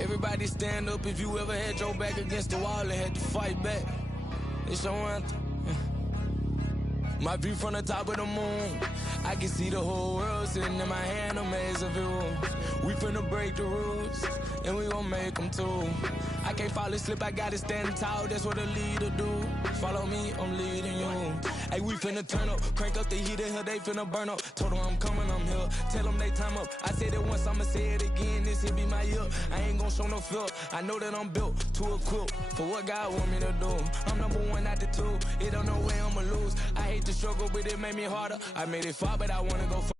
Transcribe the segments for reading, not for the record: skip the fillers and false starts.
Everybody stand up if you ever had your back against the wall and had to fight back. It's your anthem. My view from the top of the moon, I can see the whole world sitting in my hand, a maze of rules. We finna break the rules, and we gon' make them too. I can't fall asleep, I gotta stand tall, that's what a leader do. Follow me, I'm leading you. Hey, we finna turn up, crank up the heat in here, they finna burn up. Told them I'm coming, I'm here, tell them they time up. I said it once, I'ma say it again, this here be my year. I ain't gon' show no fear, I know that I'm built to equip for what God want me to do. I'm number one, not the two, it don't know where I'ma lose. I hate the struggle, but it made me harder. I made it far, but I wanna go far.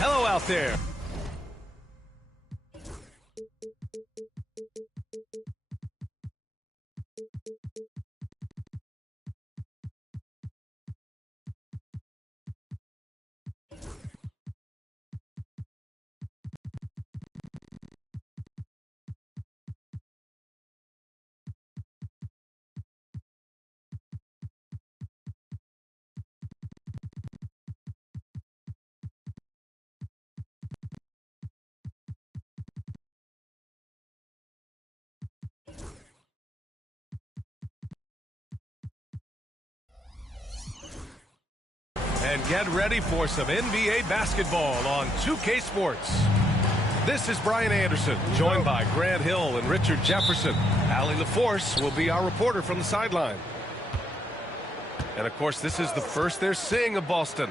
Hello out there. And get ready for some NBA basketball on 2K Sports. This is Brian Anderson, joined by Grant Hill and Richard Jefferson. Allie LaForce will be our reporter from the sideline. And, of course, this is the first they're seeing of Boston.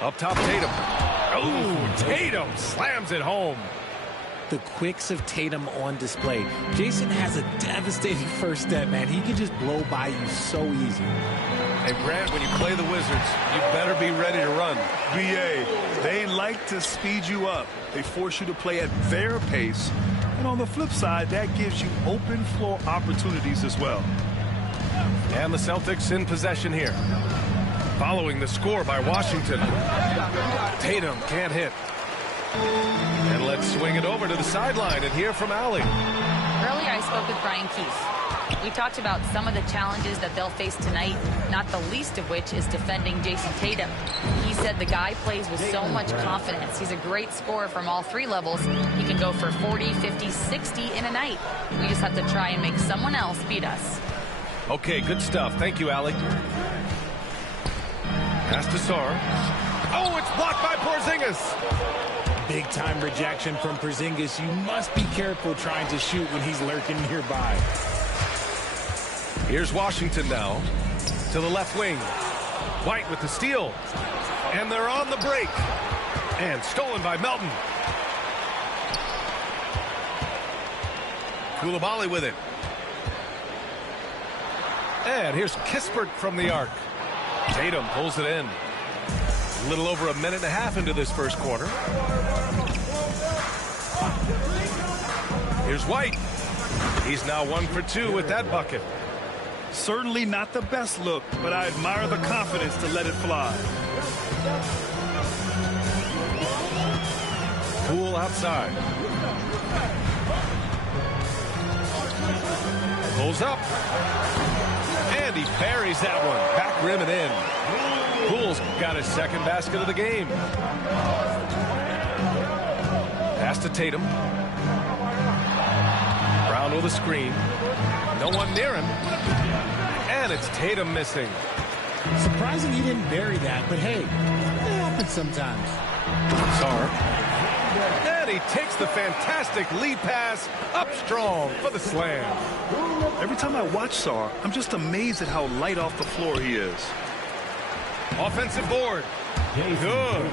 Up top, Tatum. Oh, Tatum slams it home. The quicks of Tatum on display. Jason has a devastating first step, man. He can just blow by you so easy. And Grant, when you play the Wizards, you better be ready to run. BA, they like to speed you up. They force you to play at their pace. And on the flip side, that gives you open floor opportunities as well. And the Celtics in possession here. Following the score by Washington. Tatum can't hit. And let's swing it over to the sideline and hear from Allie. Earlier I spoke with Brian Keefe. We talked about some of the challenges that they'll face tonight, not the least of which is defending Jason Tatum. He said the guy plays with so much confidence. He's a great scorer from all three levels. He can go for 40, 50, 60 in a night. We just have to try and make someone else beat us. Okay, good stuff. Thank you, Allie. Pass to Sarr. Oh, it's blocked by Porzingis. Big-time rejection from Porzingis. You must be careful trying to shoot when he's lurking nearby. Here's Washington now to the left wing. White with the steal. And they're on the break. And stolen by Melton. Coulibaly with it. And here's Kispert from the arc. Tatum pulls it in. A little over a minute and a half into this first quarter. Here's White. He's now 1 for 2 with that bucket. Certainly not the best look, but I admire the confidence to let it fly. Poole outside. Pulls up. And he parries that one. Back rim and in. Poole's got his second basket of the game. Pass to Tatum. Brown with a screen. No one near him. And it's Tatum missing. Surprising he didn't bury that, but hey, it happens sometimes. Sarr. And he takes the fantastic lead pass up strong for the slam. Every time I watch Sarr, I'm just amazed at how light off the floor he is. Offensive board. Good.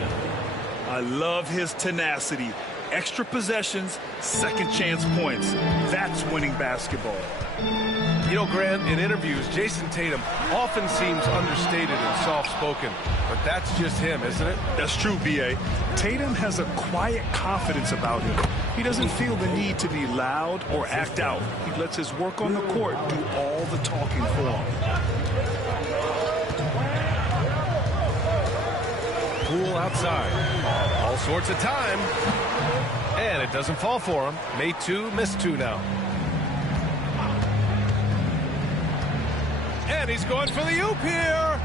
I love his tenacity. Extra possessions, second chance points. That's winning basketball. You know, Grant, in interviews, Jason Tatum often seems understated and soft-spoken, but that's just him, isn't it? That's true, B.A. Tatum has a quiet confidence about him. He doesn't feel the need to be loud or act out. He lets his work on the court do all the talking for him. Poole Hill outside. All sorts of time. And it doesn't fall for him. Made 2, missed 2 now. And he's going for the oop here.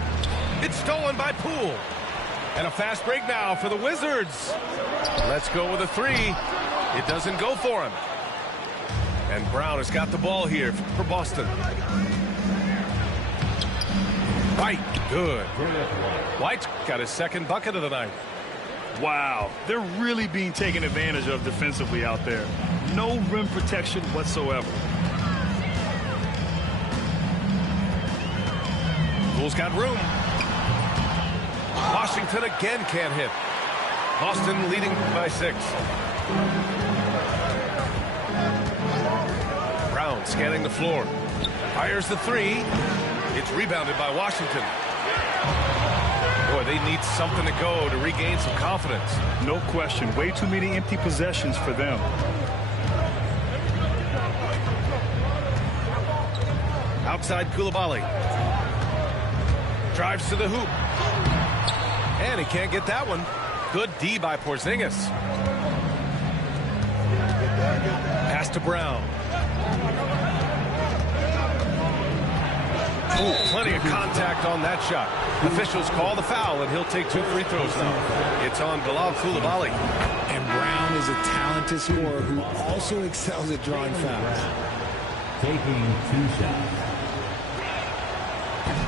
It's stolen by Poole. And a fast break now for the Wizards. Let's go with a 3. It doesn't go for him. And Brown has got the ball here for Boston. White, good. White's got his second bucket of the night. Wow, they're really being taken advantage of defensively out there. No rim protection whatsoever. Poole's got room. Washington again can't hit. Boston leading by 6. Brown scanning the floor. Fires the 3. It's rebounded by Washington. Boy, they need something to go to regain some confidence. No question. Way too many empty possessions for them. Outside Coulibaly. Drives to the hoop. And he can't get that one. Good D by Porzingis. Pass to Brown. Ooh, plenty of contact on that shot. Officials call the foul, and he'll take 2 free throws now. It's on Bilal Coulibaly. And Brown is a talented scorer who also excels at drawing fouls. Taking 2 shots.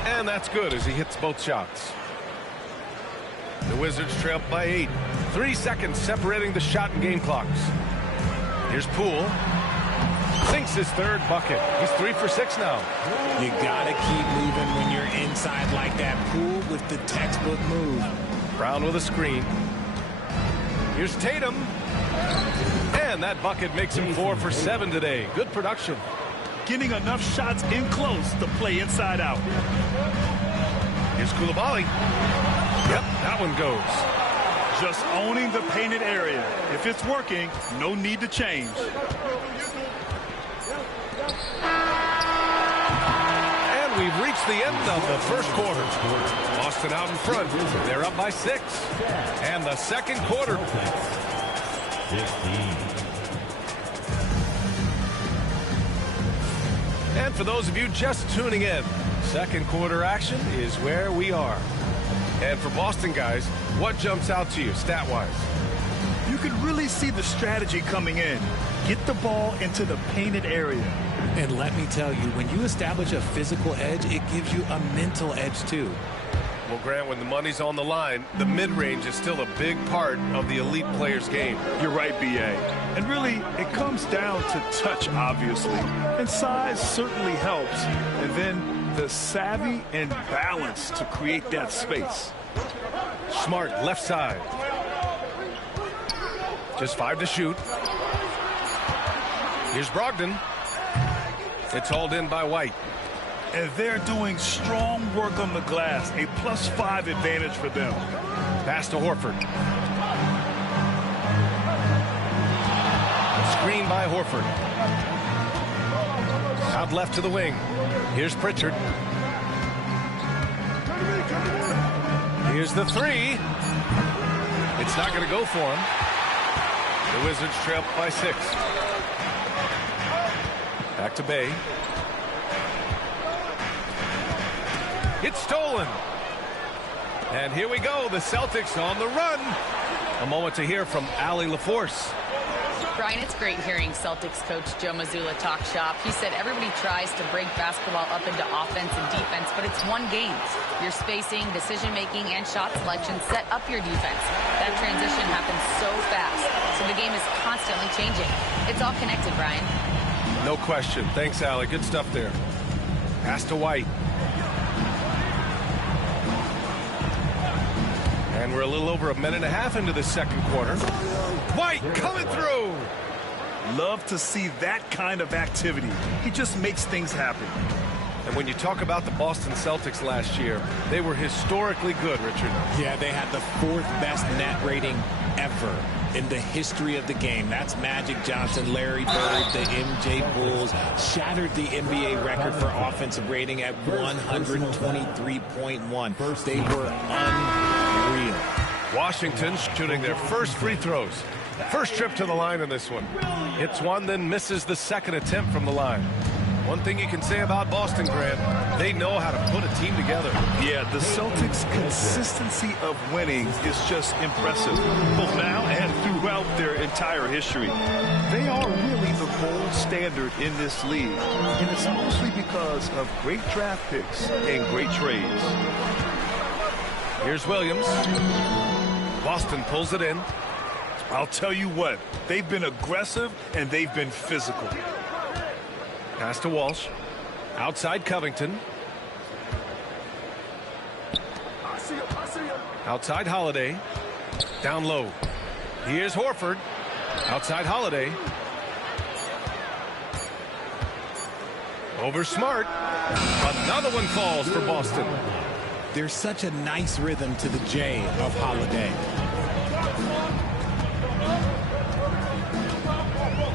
And that's good as he hits both shots. The Wizards trail by 8. 3 seconds separating the shot and game clocks. Here's Poole. Sinks his 3rd bucket. He's 3 for 6 now. You gotta keep moving when you're inside like that. Poole with the textbook move. Brown with a screen. Here's Tatum. And that bucket makes him 4 for 7 today. Good production. Getting enough shots in close to play inside out. Here's Coulibaly. Yep, that one goes. Just owning the painted area. If it's working, no need to change. And we've reached the end of the first quarter. Boston out in front. They're up by 6. And the second quarter. 15. And for those of you just tuning in, second quarter action is where we are. And for Boston guys, what jumps out to you stat-wise? You can really see the strategy coming in. Get the ball into the painted area. And let me tell you, when you establish a physical edge, it gives you a mental edge too. Well, Grant, when the money's on the line, the mid-range is still a big part of the elite player's game. You're right, B.A. And really, it comes down to touch, obviously. And size certainly helps. And then the savvy and balance to create that space. Smart, left side. Just 5 to shoot. Here's Brogdon. It's hauled in by White. And they're doing strong work on the glass. A +5 advantage for them. Pass to Horford. Screen by Horford. Out left to the wing. Here's Pritchard. Here's the 3. It's not going to go for him. The Wizards trail by 6. Back to Bay. It's stolen. And here we go. The Celtics on the run. A moment to hear from Allie LaForce. Brian, it's great hearing Celtics coach Joe Mazzulla talk shop. He said everybody tries to break basketball up into offense and defense, but it's one game. Your spacing, decision-making, and shot selection set up your defense. That transition happens so fast, so the game is constantly changing. It's all connected, Brian. No question. Thanks, Allie. Good stuff there. Pass to White. And we're a little over a minute and a half into the second quarter. White coming through. Love to see that kind of activity. He just makes things happen. And when you talk about the Boston Celtics last year, they were historically good, Richard. Yeah, they had the 4th best net rating ever in the history of the game. That's Magic Johnson, Larry Bird, the MJ Bulls. Shattered the NBA record for offensive rating at 123.1. They were unreal. Washington shooting their first free throws. First trip to the line in this one. Hits one, then misses the second attempt from the line. One thing you can say about Boston, Grant, they know how to put a team together. Yeah, the Celtics' consistency of winning is just impressive, both now and throughout their entire history. They are really the gold standard in this league, and it's mostly because of great draft picks and great trades. Here's Williams. Boston pulls it in. I'll tell you what, they've been aggressive and they've been physical. Pass to Walsh. Outside Covington. Outside Holiday. Down low. Here's Horford. Outside Holiday. Over Smart. Another one falls for Boston. There's such a nice rhythm to the J of Holiday.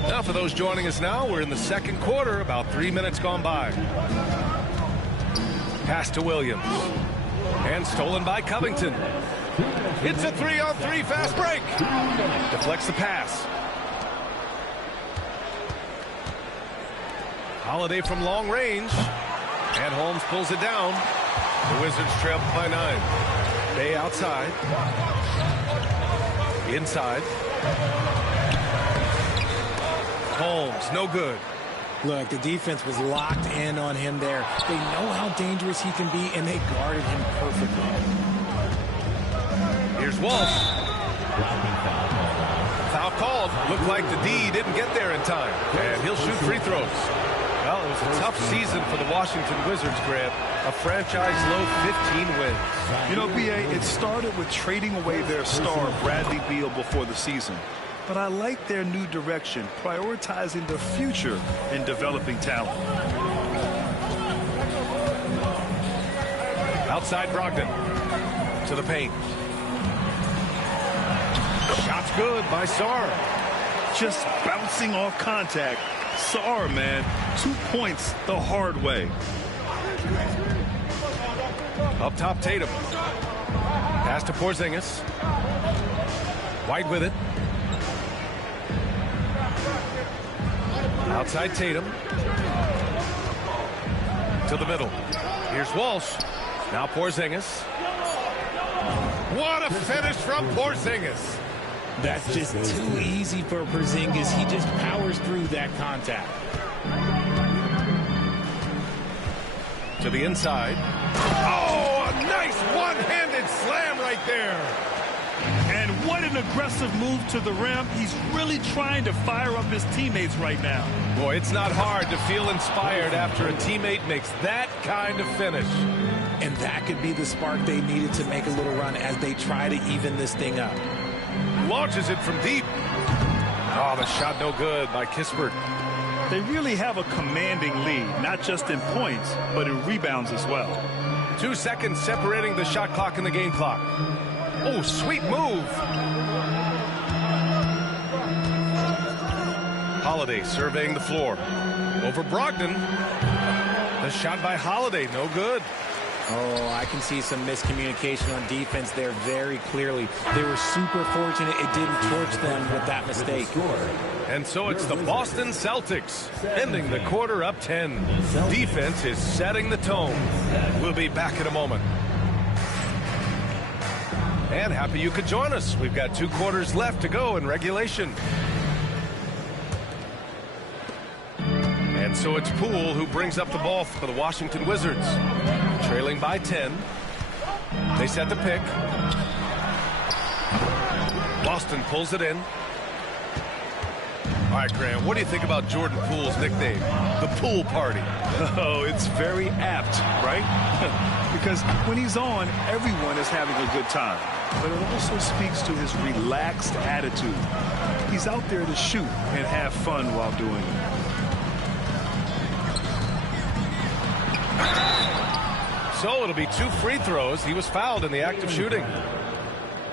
Now for those joining us now, we're in the second quarter, about 3 minutes gone by. Pass to Williams. And stolen by Covington. It's a 3-on-3 fast break. Deflects the pass. Holiday from long range. And Holmes pulls it down. The Wizards trail by 9. Bay outside. Inside. Holmes, no good. Look, the defense was locked in on him there. They know how dangerous he can be, and they guarded him perfectly. Here's Walsh. Foul called. Looked like the D didn't get there in time, and he'll shoot free throws. Well, it was a tough season for the Washington Wizards, Grant. A franchise-low 15 wins. You know, B.A., it started with trading away their star, Bradley Beal, before the season. But I like their new direction, prioritizing the future and developing talent. Outside Brogdon. To the paint. Shot's good by Sarr. Just bouncing off contact. Sarr, man, 2 points the hard way. Up top, Tatum. Pass to Porzingis. White with it. Outside Tatum. To the middle. Here's Walsh. Now Porzingis. What a finish from Porzingis. That's just too easy for Porzingis. He just powers through that contact. To the inside. Oh, a nice one-handed slam right there. And what an aggressive move to the rim. He's really trying to fire up his teammates right now. Boy, it's not hard to feel inspired after a teammate makes that kind of finish. And that could be the spark they needed to make a little run as they try to even this thing up. Launches it from deep. Oh, the shot no good by Kispert. They really have a commanding lead, not just in points, but in rebounds as well. 2 seconds separating the shot clock and the game clock. Oh, sweet move. Holiday surveying the floor. Over Brogdon. The shot by Holiday, no good. Oh, I can see some miscommunication on defense there very clearly. They were super fortunate it didn't torch them with that mistake. And so it's the Boston Celtics, ending the quarter up 10. Defense is setting the tone. We'll be back in a moment. And happy you could join us. We've got 2 quarters left to go in regulation. And so it's Poole who brings up the ball for the Washington Wizards. Trailing by 10. They set the pick. Boston pulls it in. All right, Grant, what do you think about Jordan Poole's nickname, the Pool Party? Oh, it's very apt, right? Because when he's on, everyone is having a good time. But it also speaks to his relaxed attitude. He's out there to shoot and have fun while doing it. So it'll be 2 free throws. He was fouled in the act of shooting.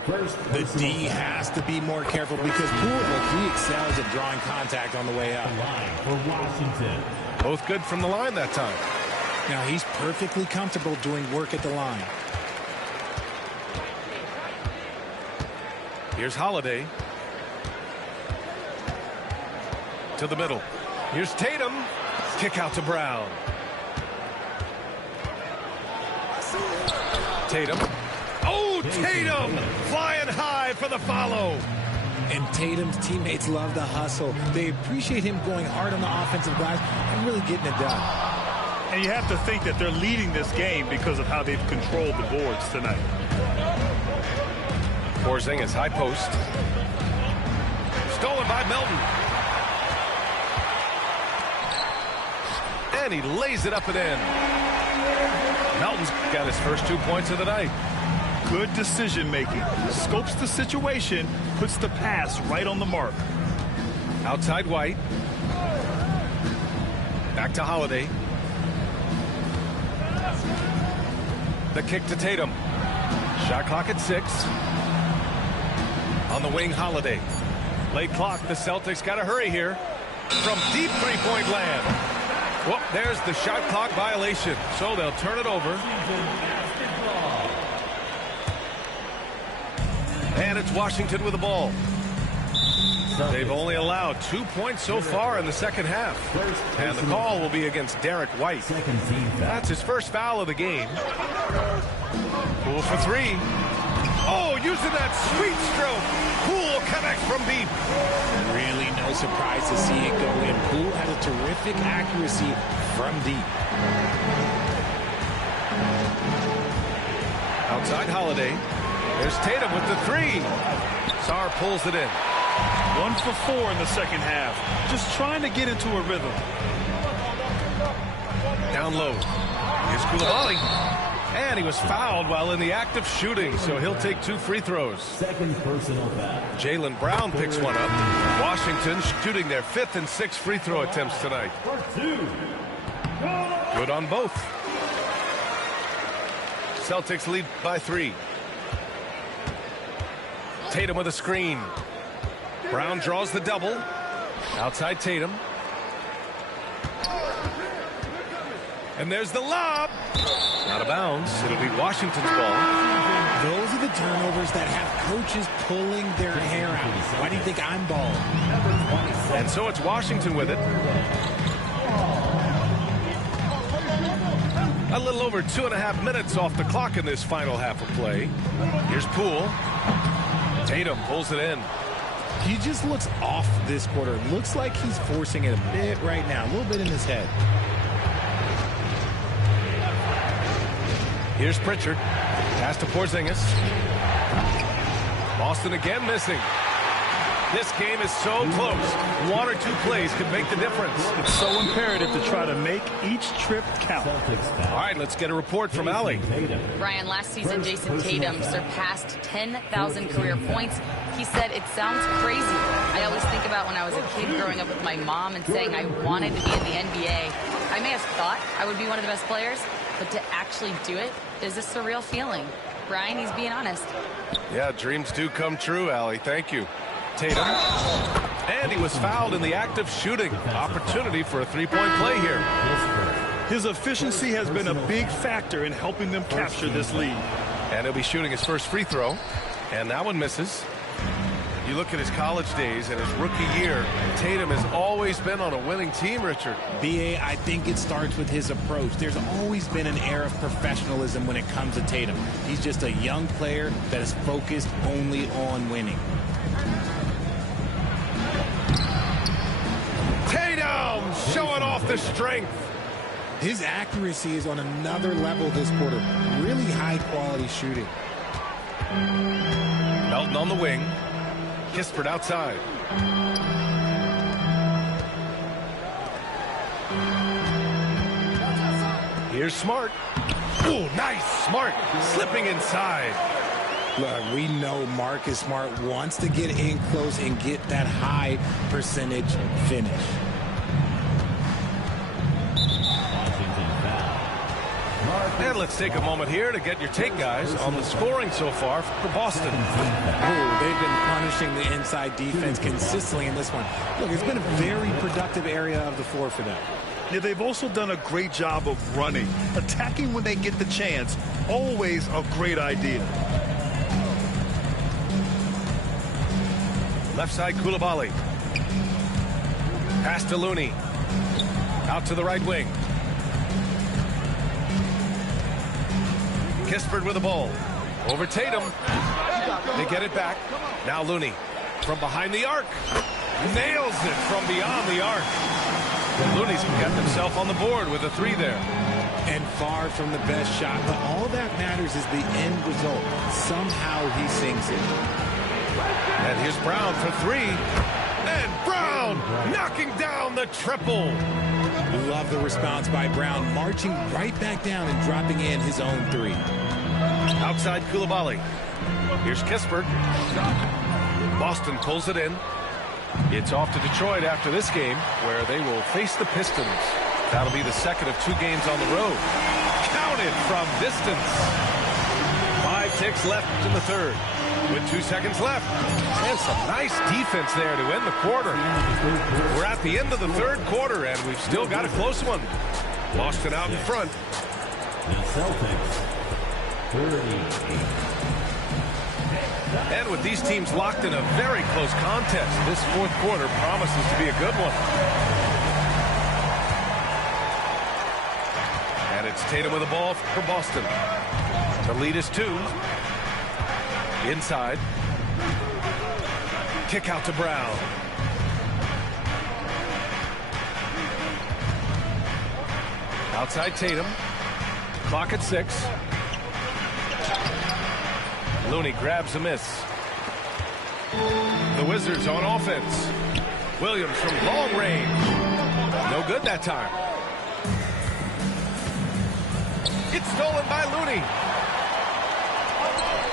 The D has to be more careful because Poole, look, he excels at drawing contact on the way up. For Washington. Both good from the line that time. Now he's perfectly comfortable doing work at the line. Here's Holiday. To the middle. Here's Tatum. Kick out to Brown. Tatum. Oh, Tatum! Flying high for the follow. And Tatum's teammates love the hustle. They appreciate him going hard on the offensive glass and really getting it done. And you have to think that they're leading this game because of how they've controlled the boards tonight. Porzingis, high post. Stolen by Melton. And he lays it up and in. Melton's got his first 2 points of the night. Good decision making. Scopes the situation, puts the pass right on the mark. Outside White. Back to Holiday. The kick to Tatum. Shot clock at 6. On the wing, Holiday. Late clock. The Celtics got to hurry here. From deep three-point land. Well, there's the shot clock violation. So they'll turn it over. And it's Washington with the ball. They've only allowed 2 points so far in the second half. And the call will be against Derek White. That's his first foul of the game. Poole for 3. Oh, using that sweet stroke. Poole connects from deep. Really no surprise to see it go in. Poole has a terrific accuracy from deep. Outside Holiday. There's Tatum with the 3. Sarr pulls it in. 1 for 4 in the second half. Just trying to get into a rhythm. Down low. Here's Coulibaly. And he was fouled while in the act of shooting, so he'll take 2 free throws. Second personal foul. Jaylen Brown picks one up. Washington shooting their 5th and 6th free throw attempts tonight. Good on both. Celtics lead by 3. Tatum with a screen. Brown draws the double. Outside Tatum. And there's the lob. Out of bounds. It'll be Washington's ball. Those are the turnovers that have coaches pulling their hair out. Why do you think I'm balling? And so it's Washington with it. A little over 2.5 minutes off the clock in this final half of play. Here's Poole. Tatum pulls it in. He just looks off this quarter. Looks like he's forcing it a bit right now. A little bit in his head. Here's Pritchard. Pass to Porzingis. Boston again missing. This game is so close. 1 or 2 plays could make the difference. It's so imperative to try to make each trip count. All right, let's get a report from Allie. Brian, last season, Jason Tatum surpassed 10,000 career points. He said, it sounds crazy. I always think about when I was a kid growing up with my mom and saying I wanted to be in the NBA. I may have thought I would be one of the best players, but to actually do it is a surreal feeling. Brian, he's being honest. Yeah, dreams do come true, Allie. Thank you. Tatum. And he was fouled in the act of shooting. Opportunity for a 3-point play here. His efficiency has been a big factor in helping them capture this lead. And he'll be shooting his first free throw. And that one misses. You look at his college days and his rookie year, Tatum has always been on a winning team, Richard. B.A., I think it starts with his approach. There's always been an air of professionalism when it comes to Tatum. He's just a young player that is focused only on winning. Tatum showing off the strength. His accuracy is on another level this quarter. Really high-quality shooting. Melton on the wing. Kispert outside. Here's Smart. Oh, nice. Smart slipping inside. Look, we know Marcus Smart wants to get in close and get that high percentage finish. And let's take a moment here to get your take, guys, on the scoring so far for Boston. Oh, they've been punishing the inside defense consistently in this one. Look, it's been a very productive area of the floor for them. Yeah, they've also done a great job of running. Attacking when they get the chance, always a great idea. Left side, Koulibaly. Pass to Looney. Out to the right wing. Kispert with the ball. Over Tatum. They get it back. Now Looney from behind the arc. Nails it from beyond the arc. And Looney's got himself on the board with a 3 there. And far from the best shot, but all that matters is the end result. Somehow he sinks it. And here's Brown for 3. And Brown knocking down the triple. Love the response by Brown, marching right back down and dropping in his own 3. Outside Koulibaly. Here's Kispert. Boston pulls it in. It's off to Detroit after this game, where they will face the Pistons. That'll be the second of 2 games on the road. Counted from distance. 5 ticks left in the third. With 2 seconds left. And some nice defense there to end the quarter. We're at the end of the third quarter, and we've still got a close one. Boston out in front. The Celtics, 38. And with these teams locked in a very close contest, this fourth quarter promises to be a good one. And it's Tatum with the ball for Boston. The lead is 2. Inside. Kick out to Brown. Outside Tatum. Clock at 6. Looney grabs a miss. The Wizards on offense. Williams from long range. No good that time. It's stolen by Looney.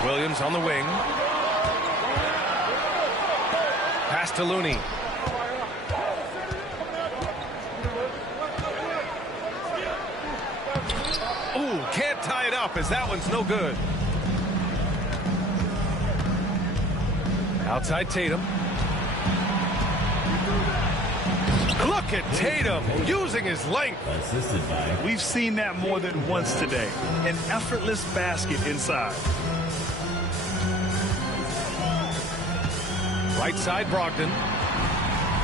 Williams on the wing. Pass to Looney. Ooh, can't tie it up as that one's no good. Outside Tatum. Look at Tatum using his length. Assisted by. We've seen that more than once today. An effortless basket inside. Right side Brogdon.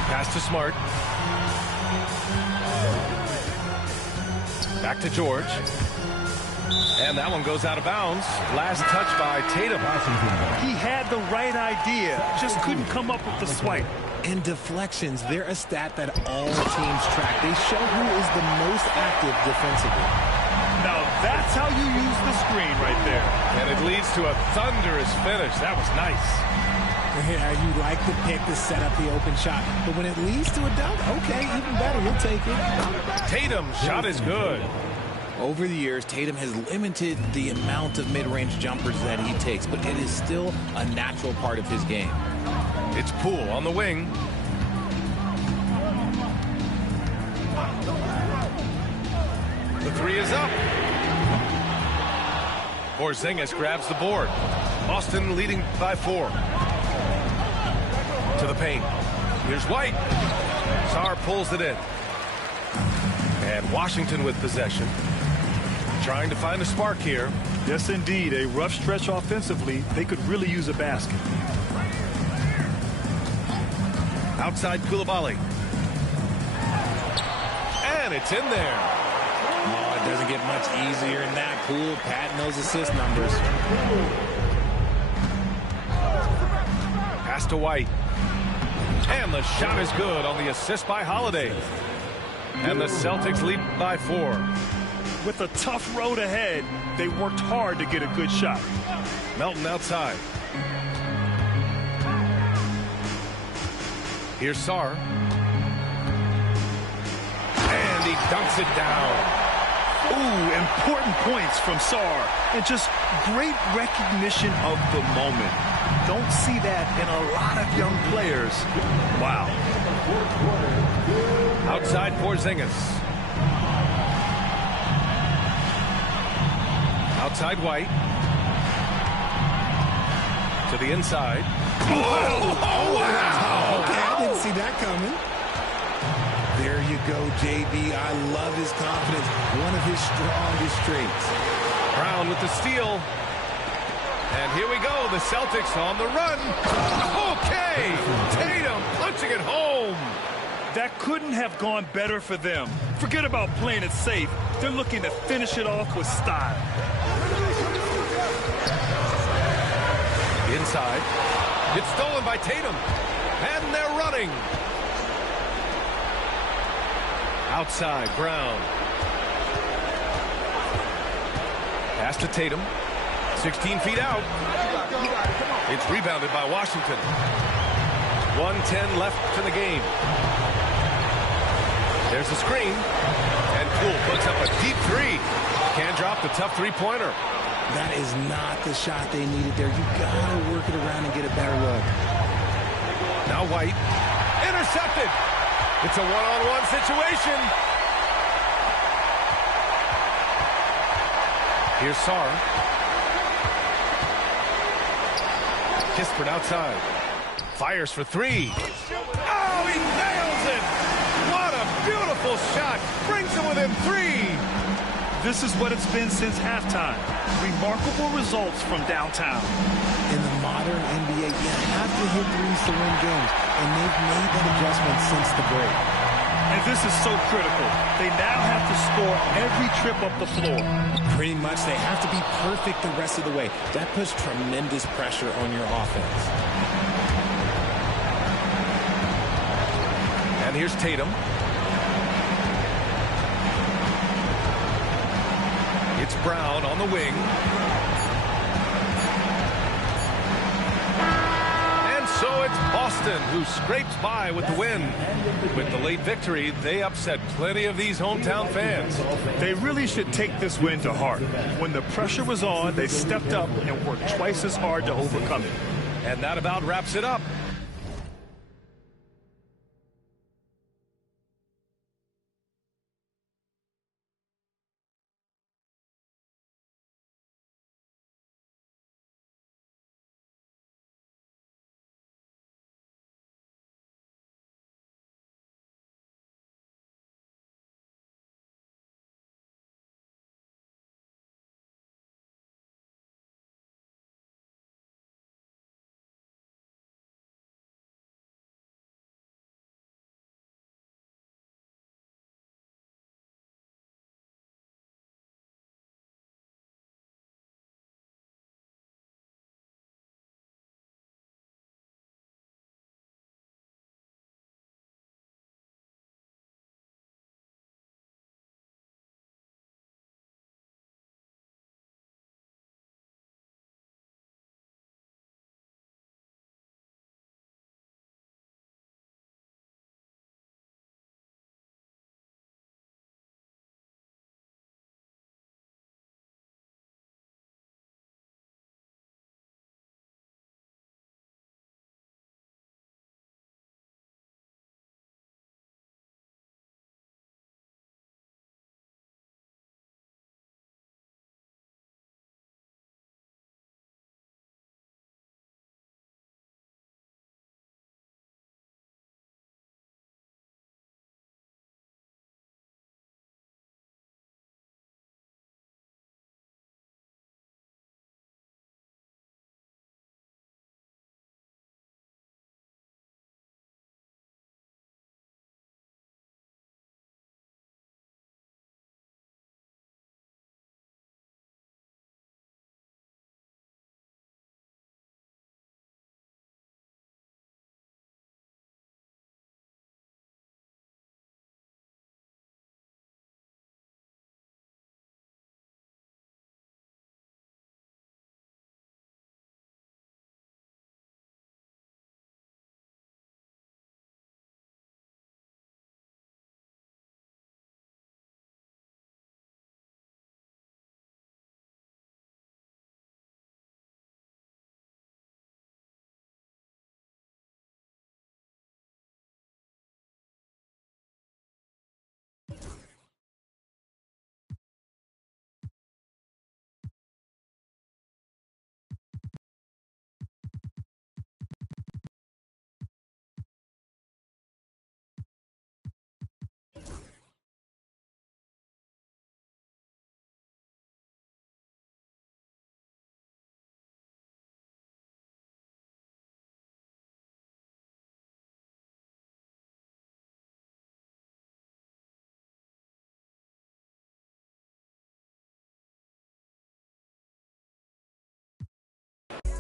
Pass to Smart. Back to George. And that one goes out of bounds. Last touch by Tatum. He had the right idea, just couldn't come up with the swipe. And deflections, they're a stat that all teams track. They show who is the most active defensively. Now that's how you use the screen right there. And it leads to a thunderous finish. That was nice. Yeah, you like the pick to set up the open shot. But when it leads to a dunk, okay, even better, we'll take it. Tatum's shot is good. Over the years, Tatum has limited the amount of mid-range jumpers that he takes, but it is still a natural part of his game. It's Poole on the wing. The 3 is up. Porzingis grabs the board. Boston leading by 4. To the paint. Here's White. Sarr pulls it in. And Washington with possession. Trying to find a spark here. Yes, indeed. A rough stretch offensively. They could really use a basket. Outside Koulibaly. And it's in there. Oh, it doesn't get much easier than that. Poole patting those assist numbers. Pass to White. And the shot is good on the assist by Holiday. And the Celtics lead by 4. With a tough road ahead, they worked hard to get a good shot. Melton outside. Here's Sarr. And he dunks it down. Ooh, important points from Sarr. And just great recognition of the moment. Don't see that in a lot of young players. Wow. Outside Porzingis. Outside White. To the inside. Oh, wow. Okay, I didn't see that coming. There you go, JB. I love his confidence. One of his strongest traits. Brown with the steal. And here we go. The Celtics on the run. Okay. That couldn't have gone better for them. Forget about playing it safe. They're looking to finish it off with style. Inside. It's stolen by Tatum. And they're running. Outside, Brown. Pass to Tatum. 16 feet out. It's rebounded by Washington. 1:10 left in the game. There's the screen. And Poole puts up a deep three. Can't drop the tough three-pointer. That is not the shot they needed there. You gotta work it around and get a better look. Now White. Intercepted. It's a one-on-one situation. Here's Sarr. Kispert outside. Fires for three. Oh, he nails it! What a beautiful shot. Brings it within three. This is what it's been since halftime. Remarkable results from downtown. In the modern NBA, you have to hit threes to win games, and they've made that adjustment since the break. And this is so critical. They now have to score every trip up the floor. Pretty much, they have to be perfect the rest of the way. That puts tremendous pressure on your offense. And here's Tatum. It's Brown on the wing. And so it's Boston who scrapes by with the win. With the late victory, they upset plenty of these hometown fans. They really should take this win to heart. When the pressure was on, they stepped up and worked twice as hard to overcome it. And that about wraps it up.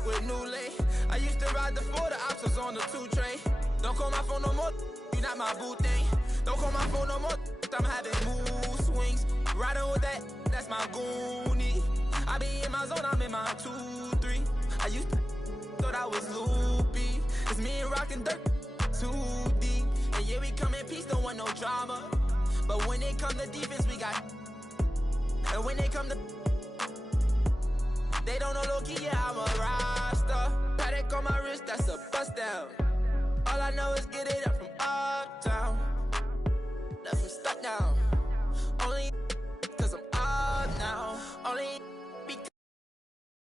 with new lay. I used to ride the 4, the ops was on the 2 train. Don't call my phone no more, you not my boo thing. Don't call my phone no more, I'm having mood swings. Riding with that, that's my goonie. I be in my zone, I'm in my 2-3. I used to thought I was loopy. It's me and rockin' dirt, too deep. And yeah, we come in peace, don't want no drama. But when it come to defense, we got. And when they come to, they don't know low-key, yeah, I'm a roster. Paddock on my wrist, that's a bust down.